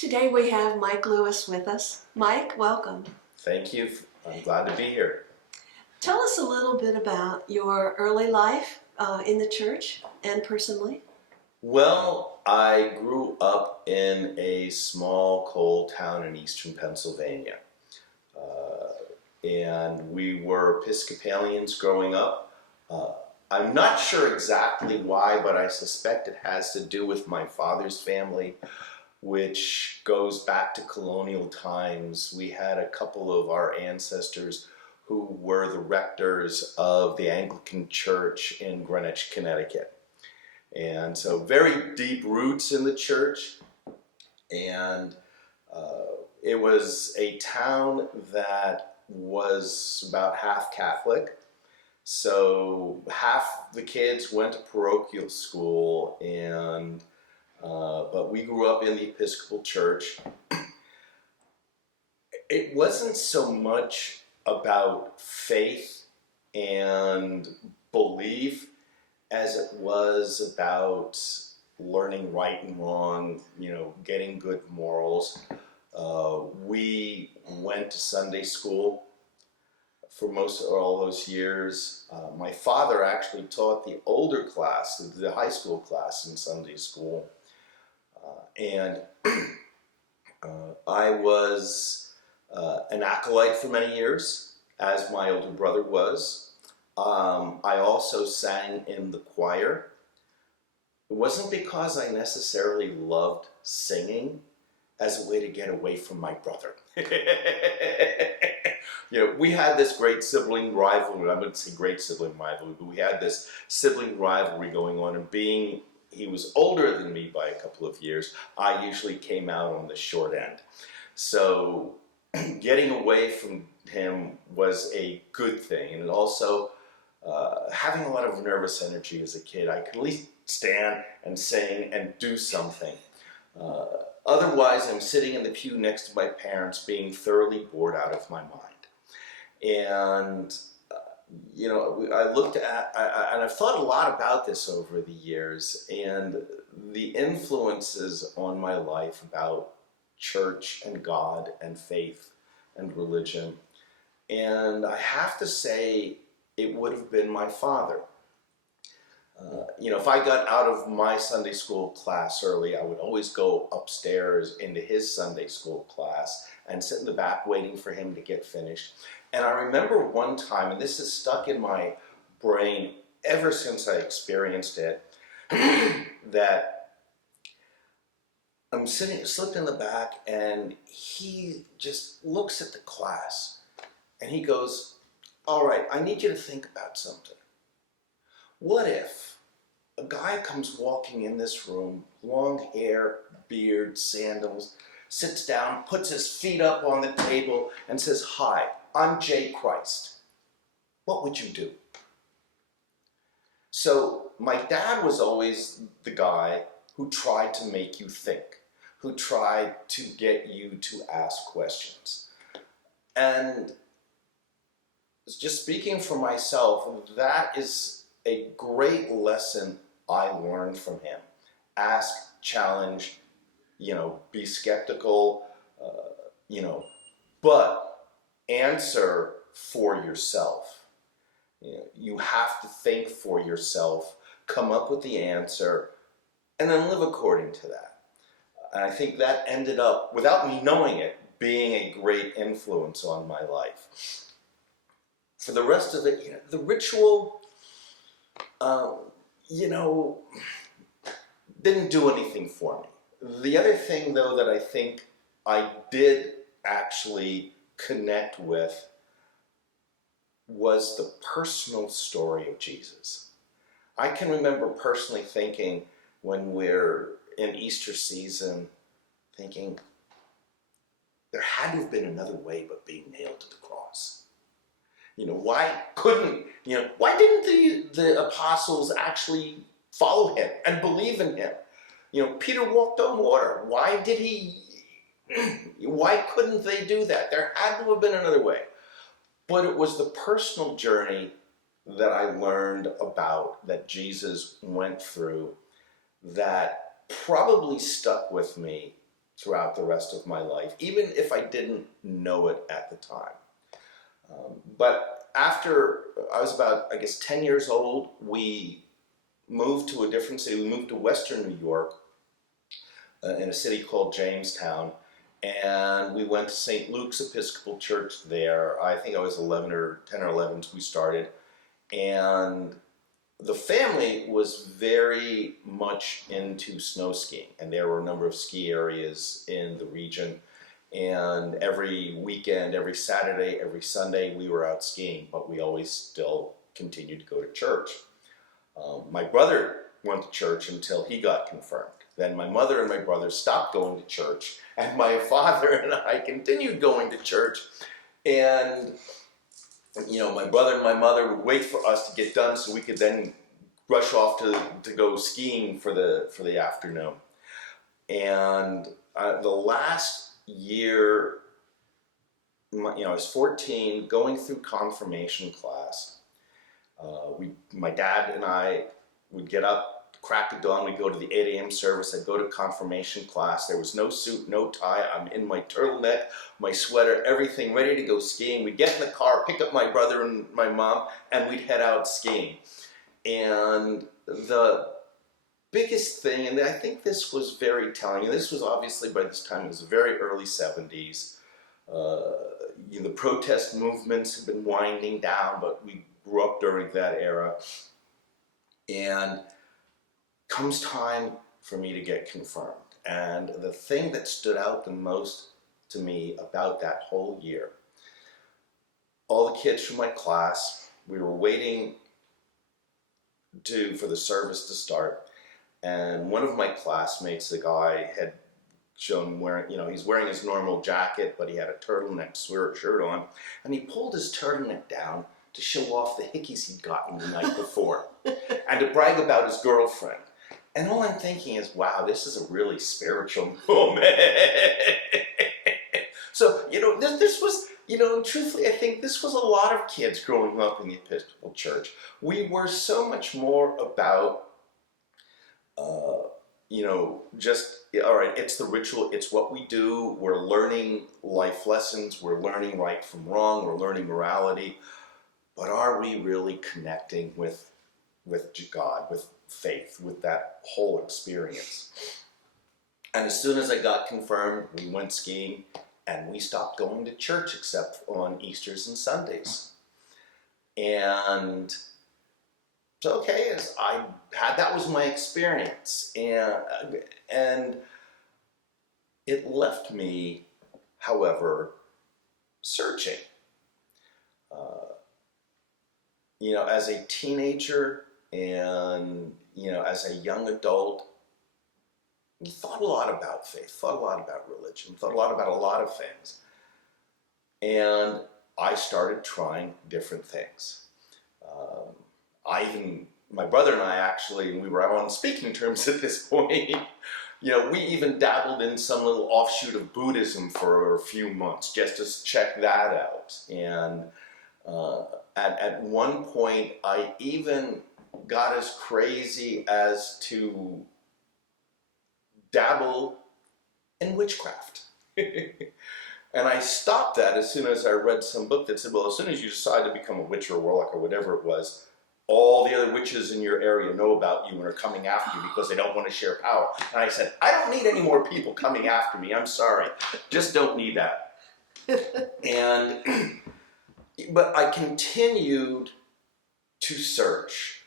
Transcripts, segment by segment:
Today we have Mike Lewis with us. Mike, welcome. Thank you. I'm glad to be here. Tell us a little bit about your early life in the church and personally. Well, I grew up in a small coal town in eastern Pennsylvania. And we were Episcopalians growing up. I'm not sure exactly why, but I suspect it has to do with my father's family, which goes back to colonial times. We had a couple of our ancestors who were the rectors of the Anglican Church in Greenwich, Connecticut. And so very deep roots in the church. And it was a town that was about half Catholic. So half the kids went to parochial school, and but we grew up in the Episcopal Church. It wasn't so much about faith and belief as it was about learning right and wrong, getting good morals. We went to Sunday school for most of all those years. My father actually taught the older class, the high school class in Sunday school. And I was an acolyte for many years, as my older brother was. I also sang in the choir. It wasn't because I necessarily loved singing as a way to get away from my brother. We had this great sibling rivalry. I wouldn't say great sibling rivalry, but we had this sibling rivalry going on, and being he was older than me by a couple of years, I usually came out on the short end. So getting away from him was a good thing. And also having a lot of nervous energy as a kid, I could at least stand and sing and do something. Otherwise, I'm sitting in the pew next to my parents being thoroughly bored out of my mind. And I looked at, and I've thought a lot about this over the years, and the influences on my life about church and God and faith and religion. And I have to say, it would have been my father. If I got out of my Sunday school class early, I would always go upstairs into his Sunday school class and sit in the back waiting for him to get finished. And I remember one time, and this is stuck in my brain ever since I experienced it, that I'm slipped in the back, and he just looks at the class, and he goes, "All right, I need you to think about something. What if a guy comes walking in this room, long hair, beard, sandals, sits down, puts his feet up on the table, and says, 'Hi, I'm Jay Christ.' What would you do?" So my dad was always the guy who tried to make you think, who tried to get you to ask questions. And just speaking for myself, that is a great lesson I learned from him. Ask, challenge, be skeptical, but answer for yourself. You have to think for yourself, come up with the answer, and then live according to that. And I think that ended up, without me knowing it, being a great influence on my life. For the rest of it, the ritual, didn't do anything for me. The other thing, though, that I think I did actually connect with was the personal story of Jesus. I can remember personally thinking, when we're in Easter season, thinking, there had to have been another way but being nailed to the cross. Why didn't the apostles actually follow him and believe in him? Peter walked on water. Why couldn't they do that? There had to have been another way. But it was the personal journey that I learned about, that Jesus went through, that probably stuck with me throughout the rest of my life, even if I didn't know it at the time. But after I was about, I guess, 10 years old, we moved to a different city. We moved to Western New York in a city called Jamestown. And we went to St. Luke's Episcopal Church there. I think I was 11 or 10 or 11 we started. And the family was very much into snow skiing. And there were a number of ski areas in the region. And every weekend, every Saturday, every Sunday, we were out skiing. But we always still continued to go to church. My brother went to church until he got confirmed. Then my mother and my brother stopped going to church, and my father and I continued going to church. And, my brother and my mother would wait for us to get done so we could then rush off to go skiing for the afternoon. And the last year, I was 14, going through confirmation class. My dad and I would get up, crack of dawn, we'd go to the 8 a.m. service. I'd go to confirmation class. There was no suit, no tie. I'm in my turtleneck, my sweater, everything, ready to go skiing. We'd get in the car, pick up my brother and my mom, and we'd head out skiing. And the biggest thing, and I think this was very telling, and this was obviously by this time, it was the very early 70s. The protest movements had been winding down, but we grew up during that era. And comes time for me to get confirmed. And the thing that stood out the most to me about that whole year, all the kids from my class, we were waiting for the service to start. And one of my classmates, the guy had shown he's wearing his normal jacket, but he had a turtleneck shirt on. And he pulled his turtleneck down to show off the hickeys he'd gotten the night before and to brag about his girlfriend. And all I'm thinking is, wow, this is a really spiritual moment. So, this was, truthfully, I think this was a lot of kids growing up in the Episcopal Church. We were so much more about, just, all right, it's the ritual, it's what we do. We're learning life lessons. We're learning right from wrong. We're learning morality. But are we really connecting with God, with faith, with that whole experience? And as soon as I got confirmed, we went skiing, and we stopped going to church except on Easters and Sundays. And so, okay, that was my experience, and it left me, however, searching. As a teenager and, as a young adult, I thought a lot about faith, thought a lot about religion, thought a lot about a lot of things. And I started trying different things. My brother and I actually, we were on speaking terms at this point. We even dabbled in some little offshoot of Buddhism for a few months just to check that out. And at one point, I even got as crazy as to dabble in witchcraft. And I stopped that as soon as I read some book that said, well, as soon as you decide to become a witch or a warlock or whatever it was, all the other witches in your area know about you and are coming after you because they don't want to share power. And I said, I don't need any more people coming after me. I'm sorry. Just don't need that. But I continued to search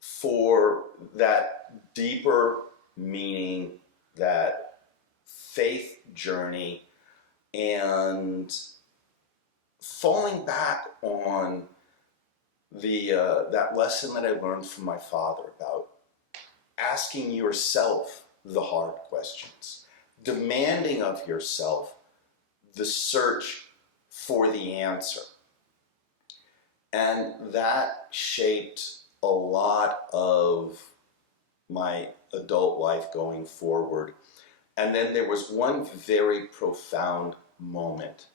for that deeper meaning, that faith journey, and falling back on that lesson that I learned from my father about asking yourself the hard questions, demanding of yourself the search for the answer. And that shaped a lot of my adult life going forward. And then there was one very profound moment.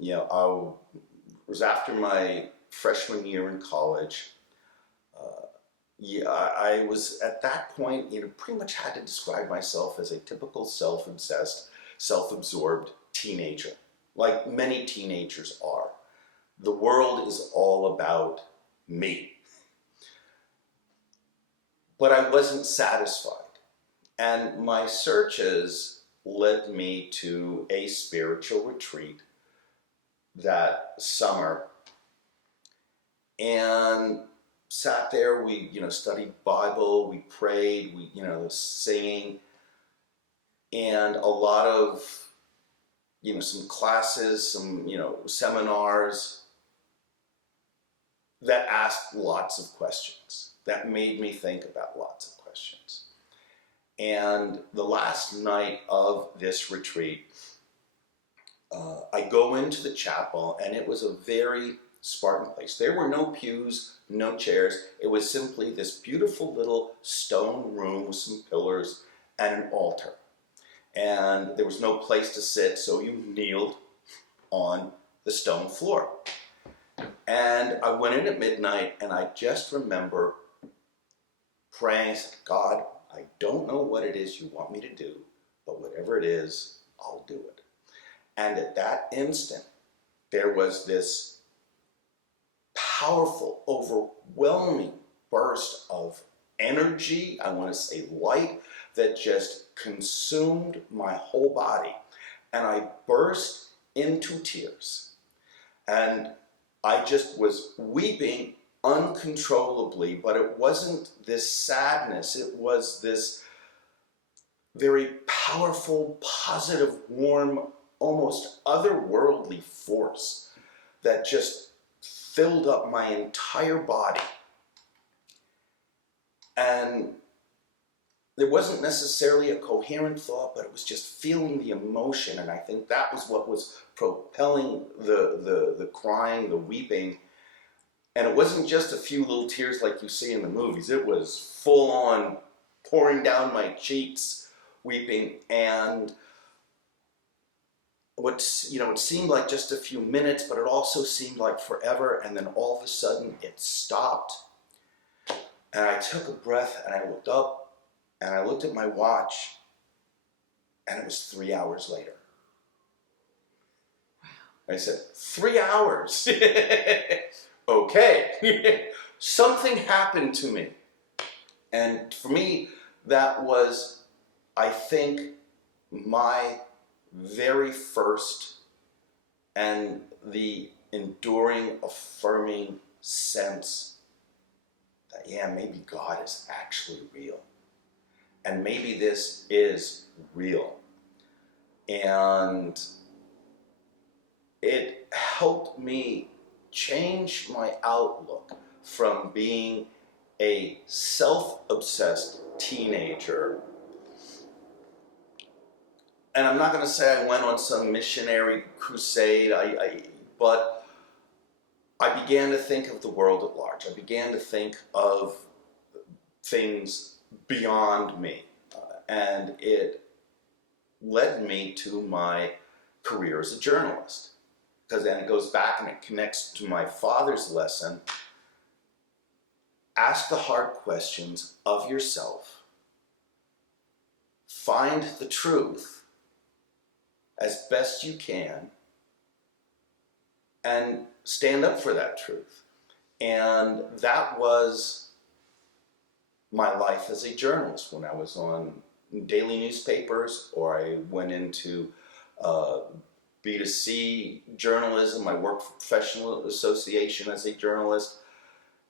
It was after my freshman year in college. yeah, I was at that point, pretty much had to describe myself as a typical self-obsessed, self-absorbed teenager, like many teenagers are. The world is all about me. But I wasn't satisfied. And my searches led me to a spiritual retreat that summer and sat there. We, studied Bible, we prayed, we, singing, and a lot of, some classes, some, seminars that asked lots of questions, that made me think about lots of questions. And the last night of this retreat, I go into the chapel, and it was a very Spartan place. There were no pews, no chairs. It was simply this beautiful little stone room with some pillars and an altar. And there was no place to sit, so you kneeled on the stone floor. And I went in at midnight, and I just remember praying, God, I don't know what it is you want me to do, but whatever it is, I'll do it. And at that instant, there was this powerful, overwhelming burst of energy, I want to say light, that just consumed my whole body. And I burst into tears. And I just was weeping uncontrollably, but it wasn't this sadness. It was this very powerful, positive, warm, almost otherworldly force that just filled up my entire body. And there wasn't necessarily a coherent thought, but it was just feeling the emotion, and I think that was what was propelling the crying, the weeping. And it wasn't just a few little tears like you see in the movies. It was full on pouring down my cheeks, weeping. And it seemed like just a few minutes, but it also seemed like forever. And then all of a sudden it stopped. And I took a breath, and I looked up, and I looked at my watch, and it was 3 hours later. I said, 3 hours? Okay. Something happened to me. And for me, that was, I think, my very first and the enduring, affirming sense that, yeah, maybe God is actually real. And maybe this is real. And it helped me change my outlook from being a self-obsessed teenager. And I'm not going to say I went on some missionary crusade, but I began to think of the world at large. I began to think of things beyond me. And it led me to my career as a journalist. Because then it goes back and it connects to my father's lesson. Ask the hard questions of yourself. Find the truth as best you can. And stand up for that truth. And that was my life as a journalist when I was on daily newspapers, or I went into B2C journalism. I worked for Professional Association as a journalist.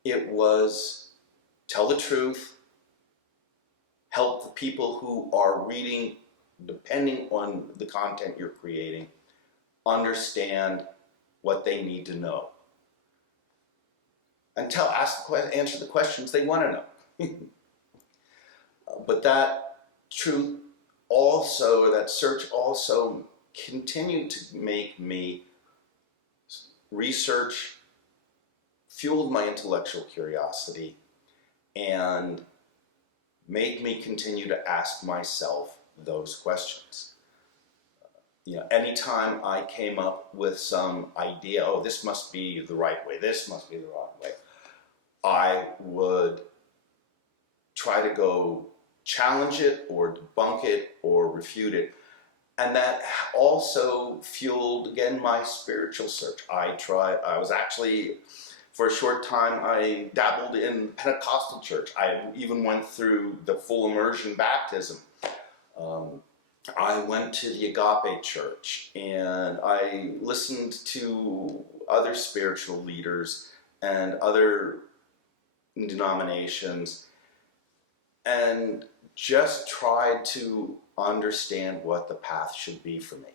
It was tell the truth, help the people who are reading, depending on the content you're creating, understand what they need to know. And answer the questions they want to know. But that truth also, that search also continued to make me research, fueled my intellectual curiosity, and made me continue to ask myself those questions. Anytime I came up with some idea, oh, this must be the right way, this must be the wrong way, I would try to go challenge it or debunk it or refute it. And that also fueled, again, my spiritual search. I was actually, for a short time, I dabbled in Pentecostal church. I even went through the full immersion baptism. I went to the Agape Church, and I listened to other spiritual leaders and other denominations, and just tried to understand what the path should be for me.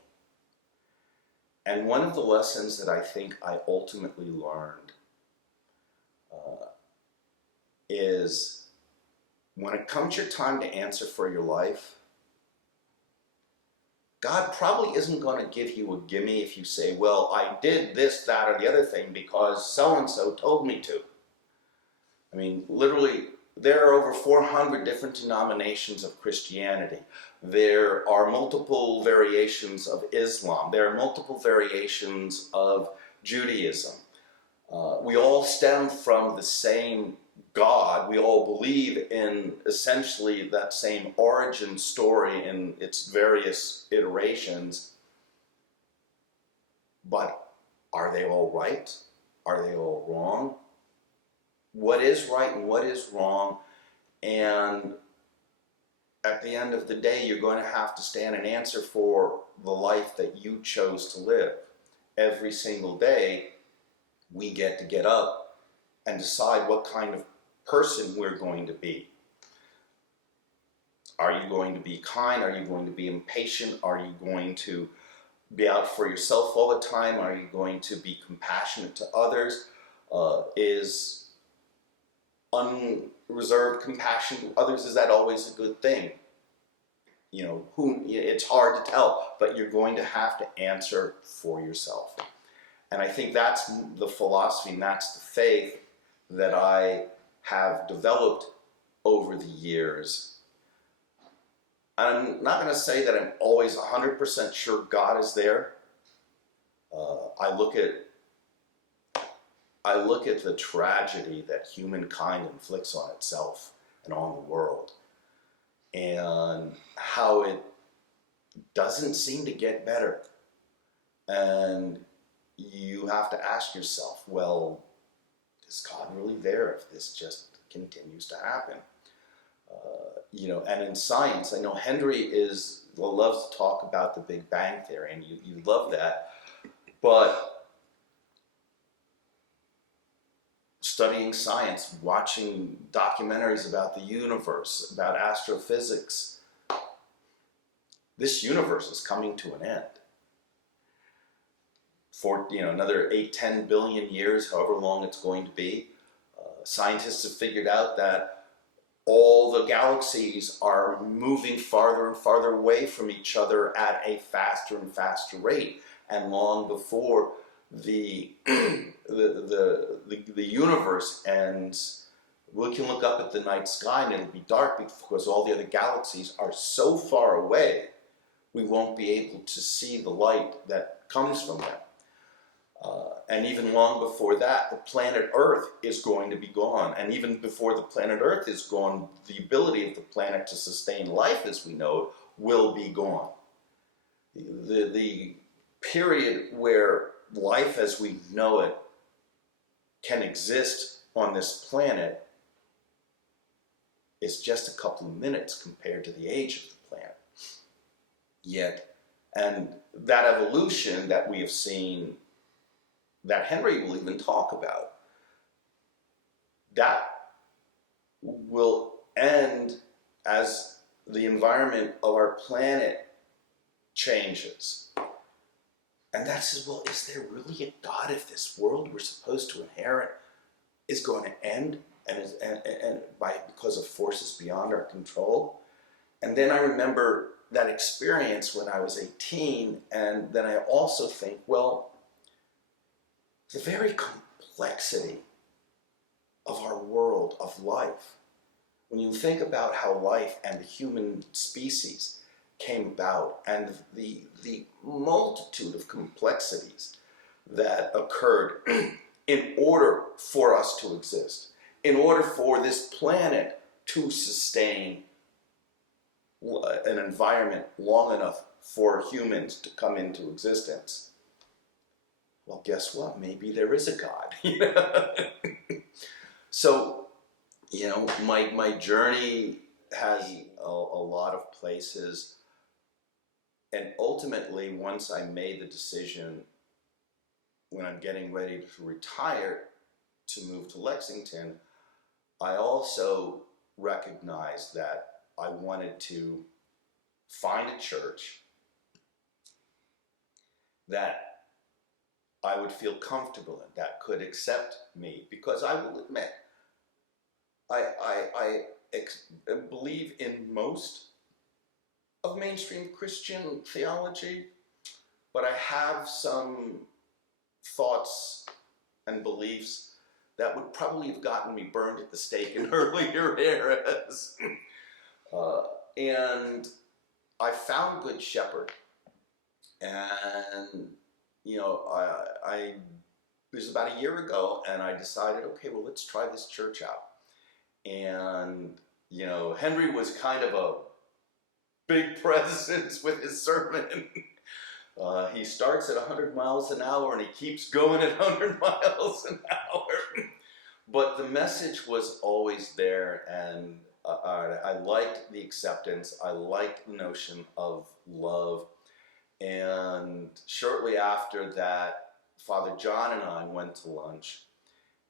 And one of the lessons that I think I ultimately learned is when it comes your time to answer for your life, God probably isn't going to give you a gimme if you say, well, I did this, that, or the other thing because so-and-so told me to. I mean, literally, there are over 400 different denominations of Christianity. There are multiple variations of Islam. There are multiple variations of Judaism. We all stem from the same God. We all believe in essentially that same origin story in its various iterations. But are they all right? Are they all wrong? What is right and what is wrong? And at the end of the day, you're going to have to stand and answer for the life that you chose to live. Every single day, we get up and decide what kind of person we're going to be. Are you going to be kind? Are you going to be impatient? Are you going to be out for yourself all the time? Are you going to be compassionate to others? Is unreserved compassion to others, is that always a good thing? You know, it's hard to tell, but you're going to have to answer for yourself. And I think that's the philosophy and that's the faith that I have developed over the years. I'm not going to say that I'm always 100% sure God is there. I look at the tragedy that humankind inflicts on itself and on the world, and how it doesn't seem to get better. And you have to ask yourself, well, is God really there if this just continues to happen? And in science, I know Henry loves to talk about the Big Bang Theory, and you love that, but studying science, watching documentaries about the universe, about astrophysics, this universe is coming to an end. For another 8-10 billion years, however long it's going to be, scientists have figured out that all the galaxies are moving farther and farther away from each other at a faster and faster rate. And long before the universe ends, we can look up at the night sky and it'll be dark because all the other galaxies are so far away, we won't be able to see the light that comes from them. And even long before that, the planet Earth is going to be gone. And even before the planet Earth is gone, the ability of the planet to sustain life as we know it will be gone. The period where life as we know it can exist on this planet is just a couple of minutes compared to the age of the planet. Yet, and that evolution that we have seen, that Henry will even talk about, that will end as the environment of our planet changes. And that says, well, is there really a God if this world we're supposed to inherit is going to end because of forces beyond our control? And then I remember that experience when I was 18, and then I also think, well, the very complexity of our world, of life, when you think about how life and the human species came about and the multitude of complexities that occurred in order for us to exist, in order for this planet to sustain an environment long enough for humans to come into existence. Well, guess what? Maybe there is a God. So, my journey has a lot of places. And ultimately, once I made the decision when I'm getting ready to retire to move to Lexington, I also recognized that I wanted to find a church that I would feel comfortable in, that could accept me, because I will admit, I believe in most of mainstream Christian theology, but I have some thoughts and beliefs that would probably have gotten me burned at the stake in earlier eras. And I found Good Shepherd, and it was about a year ago, and I decided, okay, well, let's try this church out. And Henry was kind of a big presence with his sermon. He starts at 100 miles an hour and he keeps going at 100 miles an hour. But the message was always there, and I liked the acceptance. I liked the notion of love. And shortly after that, Father John and I went to lunch.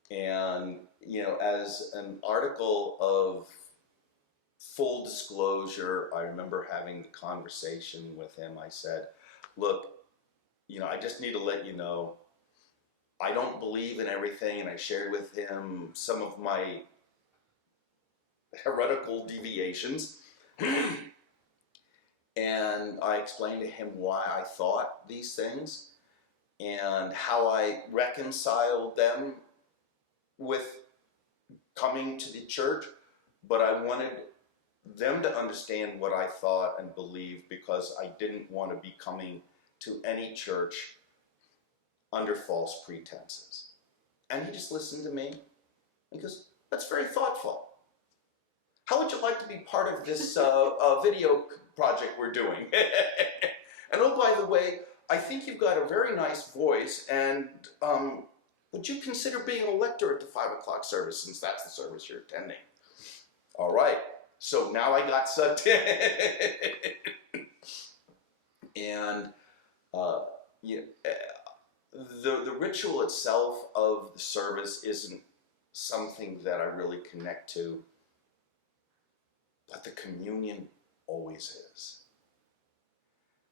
And, as an article of full disclosure, I remember having the conversation with him. I said, look, I just need to let you know, I don't believe in everything. And I shared with him some of my heretical deviations. And I explained to him why I thought these things and how I reconciled them with coming to the church. But I wanted them to understand what I thought and believed, because I didn't want to be coming to any church under false pretenses. And he just listened to me. He goes, that's very thoughtful. How would you like to be part of this video project we're doing? And oh, by the way, I think you've got a very nice voice, and would you consider being a lector at the 5 o'clock service, since that's the service you're attending? All right. So now I got sucked in. And the ritual itself of the service isn't something that I really connect to, but the communion always is.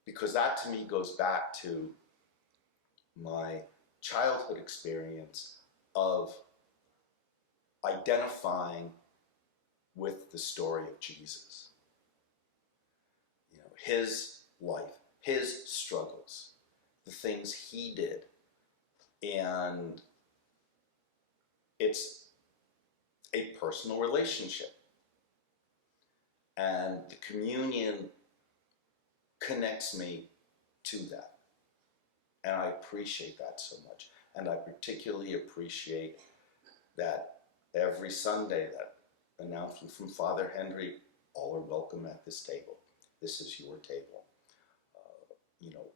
Because that to me goes back to my childhood experience of identifying with the story of Jesus. His life, his struggles, the things he did. And it's a personal relationship. And the communion connects me to that. And I appreciate that so much. And I particularly appreciate that every Sunday, that announcement from Father Henry, all are welcome at this table. This is your table.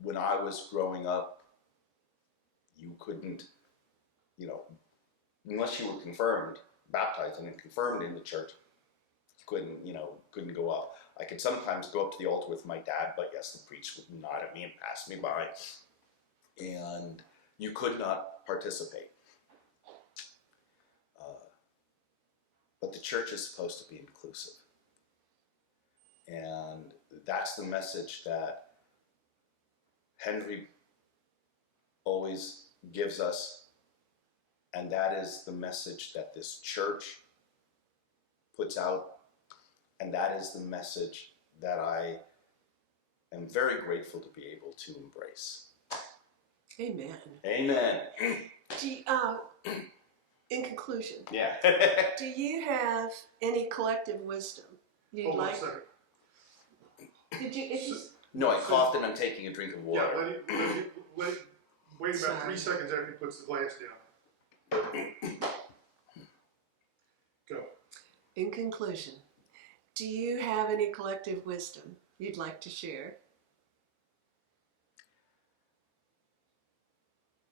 When I was growing up, you couldn't, unless you were confirmed, baptized and confirmed in the church, you couldn't go up. I could sometimes go up to the altar with my dad, but yes, the priest would nod at me and pass me by. And you could not participate. But the church is supposed to be inclusive. And that's the message that Henry always gives us. And that is the message that this church puts out. And that is the message that I am very grateful to be able to embrace. Amen. Amen. In conclusion, Yeah. do you have any collective wisdom you'd Hold on like? a second. Did you? If you No, I coughed and I'm taking a drink of water. Yeah, wait about Sorry. 3 seconds after he puts the glass down. Go. in conclusion, do you have any collective wisdom you'd like to share?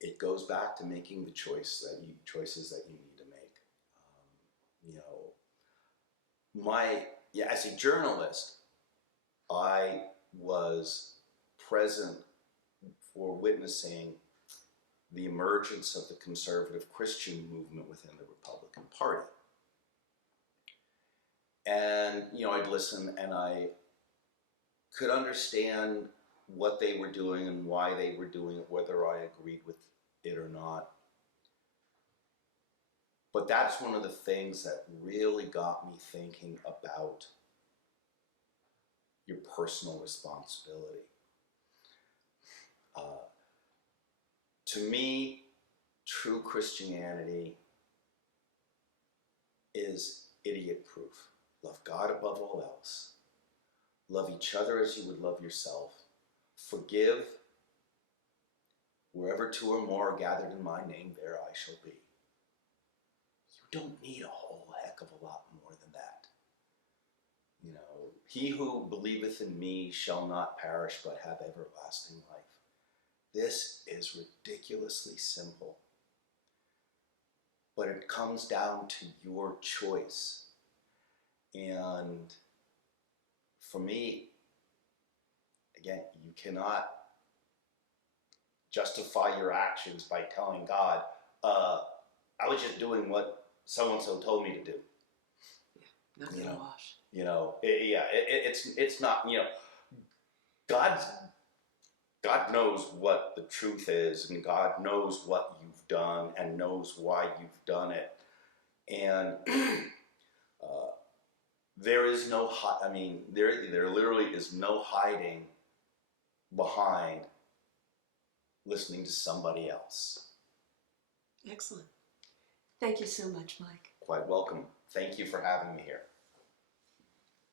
It goes back to making the choices that you need to make. As a journalist, I was present for witnessing the emergence of the conservative Christian movement within the Republican Party. And, I'd listen and I could understand what they were doing and why they were doing it, whether I agreed with it or not. But that's one of the things that really got me thinking about your personal responsibility. To me, true Christianity is idiot-proof. Love God above all else. Love each other as you would love yourself. Forgive. Wherever two or more are gathered in my name, there I shall be. You don't need a whole heck of a lot more than that. He who believeth in me shall not perish but have everlasting life. This is ridiculously simple. But it comes down to your choice. And for me, again, you cannot justify your actions by telling God, I was just doing what so-and-so told me to do. Not gonna wash. It's not, God knows what the truth is, and God knows what you've done and knows why you've done it. And there is no, there literally is no hiding behind listening to somebody else. Excellent. Thank you so much, Mike. Quite welcome. Thank you for having me here.